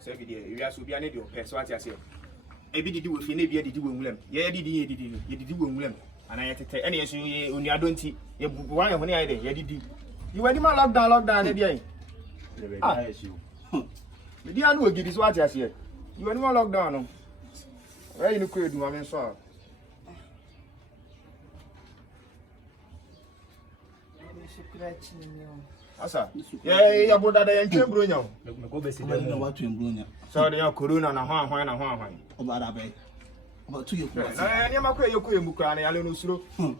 So every day you are so be an idiot. So what I say. Every day we feel maybe did we will. Yeah, did we will. And I tell any issue when you don't see. You one when I did. You went in my lockdown. Maybe I. The dear no give this what I say. You went in my lockdown. Where you could do, I mean, so. Asa, yeah, about that I can't bring you. What to bring? So they are corona and one. About 2 years. I am a queer Ukraine, I don't know,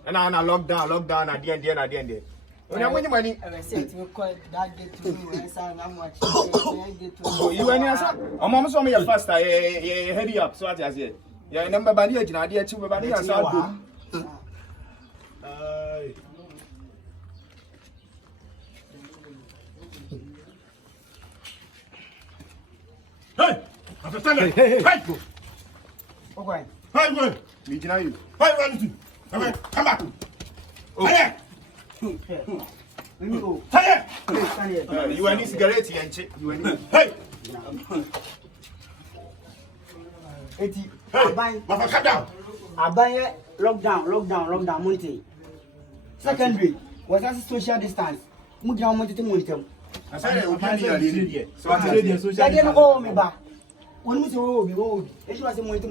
and I lockdown at the end. When I win money, I said, you call that get to me, son, I'm watching. You and your son, a mom saw me a faster, heady up, so I said, yeah, number by the idea to my son. Hey! Okay. Hey, me deny you. Hey, come back. Hey! Let me go. Hey! You want cigarette and check. You want hey! Hey! Bye. Come down. I buy lockdown, money. Secondary, was that social distance? Mudia wanted to monitor. I said, okay, so I didn't owe me back. When we will be old, it was a monitor,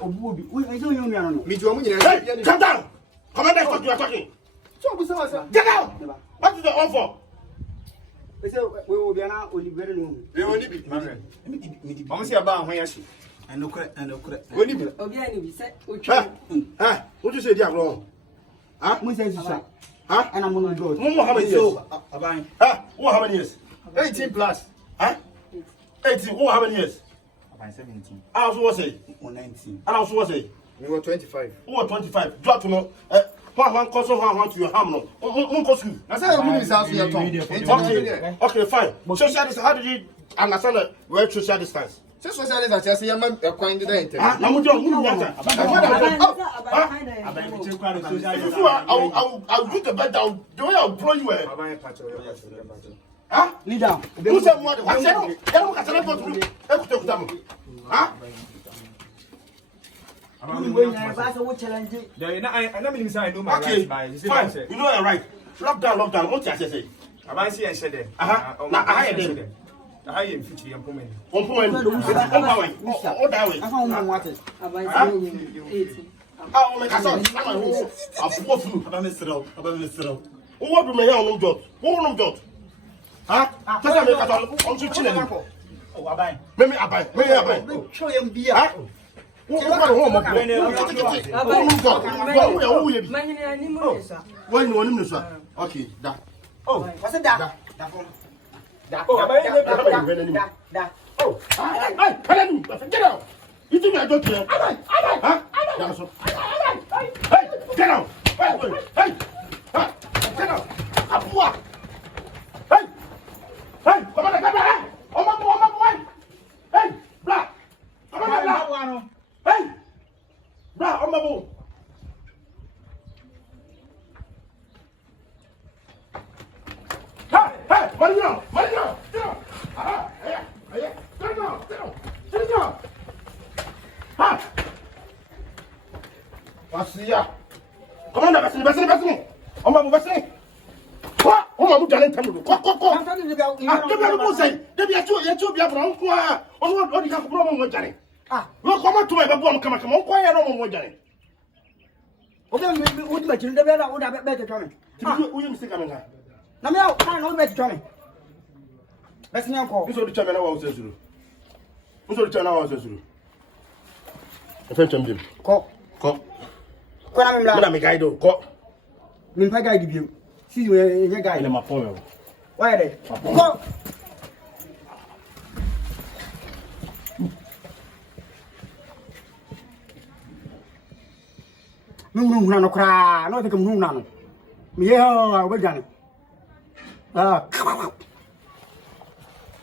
or Booby. We don't know. Me to come down. Come on, that's what you are talking. So, get out. What is the offer? We will be now only very long. They only be married. I'm saying about when she. I know correct. Only be. What you say, Diablo? Huh? We say, huh? And I'm going to go. How many years? How many years? 18 plus. Huh? 18. How many years? 17. I also was say. 19. I also was say. We were 25. Who were 25? Drop to know. One cousin, one to your ham. I said, I'm going to okay, fine. Social distance. How did you understand that we're social distance? Social distance, I say, I'm acquiring the internet. I'm I'll do the bed down. The way I'll blow you. Huh? Kneel down. Who said what? I said, huh? I'm not inside. No, okay, fine. You know I'm right. Lockdown. What I say? I see I said that. Now I had them. I am 50 and woman. One point. Oh, that way. I found what it. Oh, my God. I'm poor food. I'm Mr. Who want to make a job? Who no job? Huh? Tell me, I'm too chilling. Oh, I buy. Maybe I buy. Show him beer. Who home? Okay, that. Oh, what's it that? Oh, get out. You think I don't care? Huh? Hey, get out. Hey, get out. Hey, come on, come on. Oh, my. Hey, black. Come on, black. Hey, black, oh, my boy. Hey, money now. Sit down. Ha! What's here? Come on, Bassini. Oh, my Bassini. What? Oh, my darling, tell me. Come. Give me a good say. There be a two, be a brown choir. Oh, what you have problem with Johnny? Look, come on to my babu, come on, quiet, no more Johnny. Okay, would make you the better, would have better coming. Will you stick on her? Now, I know better coming. Let's now call. This is the chairman I was saying. Who's the chairman I was saying? A French champion. Call. I'm a guy, though. Call. Mimpaga give you. See you a guy in my phone. Why are they? Call. No, cry. No, they come home now. Yeah, we're done.